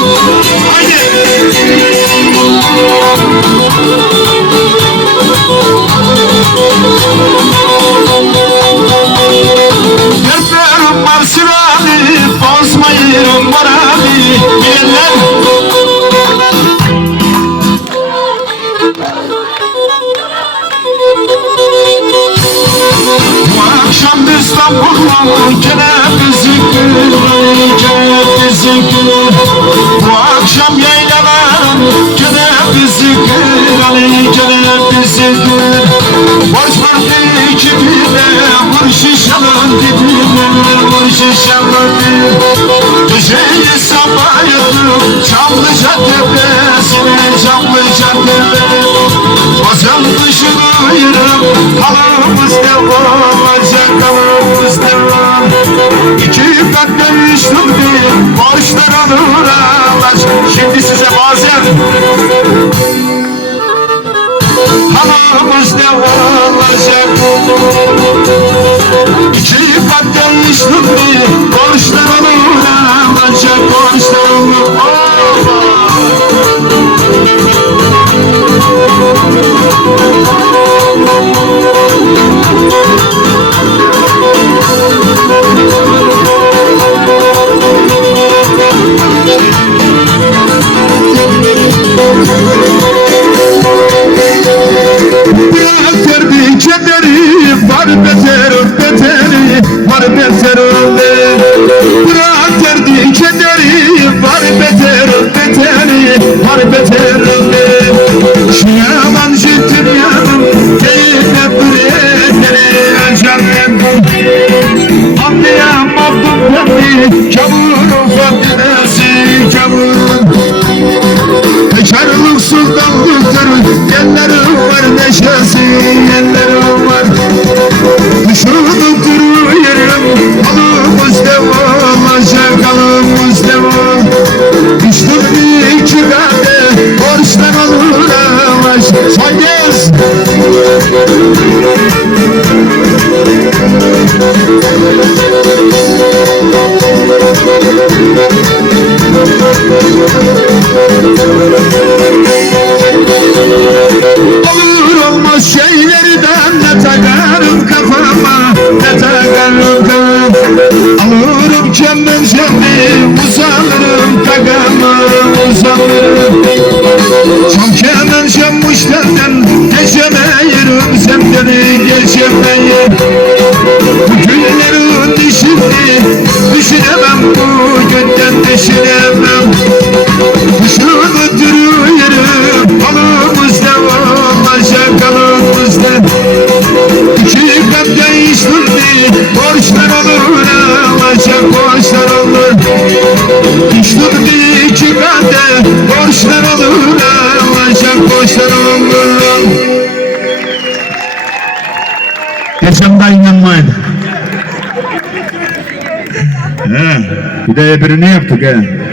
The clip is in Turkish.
Bye. Bu akşam İstanbul'un gene bizi gül Gene bizi gül. Bu akşam yaylaların gene bizi gül. Ali gene bizi gül Borç verdi kimine Vur şişanın dibine Vur şişanın dibine Geceyi sabah yatıp Çamlıca tepesine Çamlıca tepesine. Ozan dışını yırıp Halımız devam Kat değiştim diye Borçlar alır ağlaç Şimdi size bazen Halımız devam Acak İki kat değiştim diye Borçlar alır ağlaç Kavur ufak kavur Bekarlık sultanlıktır Yerlerim var neşesi Yerlerim var. Düşünüp duruyorum Halımız devam Aşağı kalımız devam. Düştüm bir iki kade Borçtan olur Saygız. Olur Alırım kendim seni uzanırım takama uzanırım. Çok kemen şemmişlerden geçemeyirim senden geçemeyirim Bu günlerin dişini düşünemem bu günden düşünemem. Halımız devam aşağı kalımız devam İki kat değiştirdi borçlar aşağı borçlar olur Düştüm iki kat borçlar olur aşağı borçlar olur Yaşamda inanmayın. He, bir de öbürünü yaptık he.